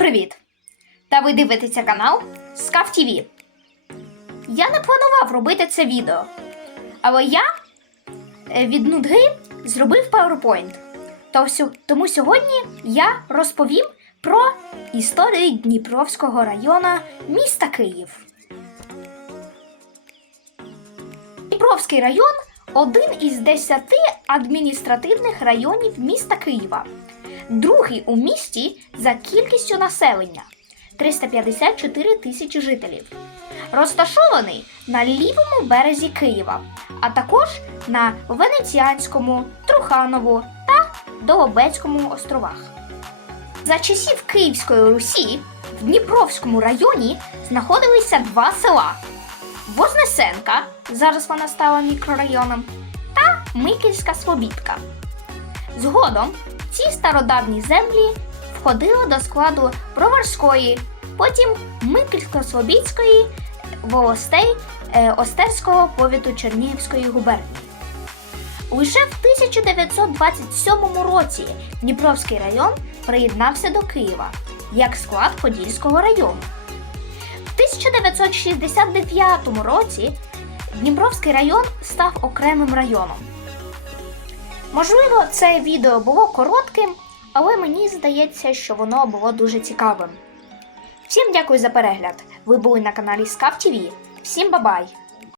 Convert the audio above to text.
привіт! Та ви дивитеся канал Скаф ТВ. Я не планував робити це відео, але я е, від нудги зробив PowerPoint. Тому сьогодні я розповім про історію Дніпровського району міста Київ. Дніпровський район один із десяти адміністративних районів міста Києва другий у місті за кількістю населення 354 тисячі жителів. Розташований на лівому березі Києва, а також на Венеціанському, Труханову та Долобецькому островах. За часів Київської Русі в Дніпровському районі знаходилися два села: Вознесенка, зараз вона стала мікрорайоном, та Микільська Слобідка. Згодом ці стародавні землі входили до складу Броварської, потім Микільсько-Слобідської волостей е, Остерського повіту Чернігівської губернії. Лише в 1927 році Дніпровський район приєднався до Києва як склад Подільського району. В 1969 році Дніпровський район став окремим районом. Можливо, це відео було коротким, але мені здається, що воно було дуже цікавим. Всім дякую за перегляд. Ви були на каналі Скаф ТВ. Всім бабай!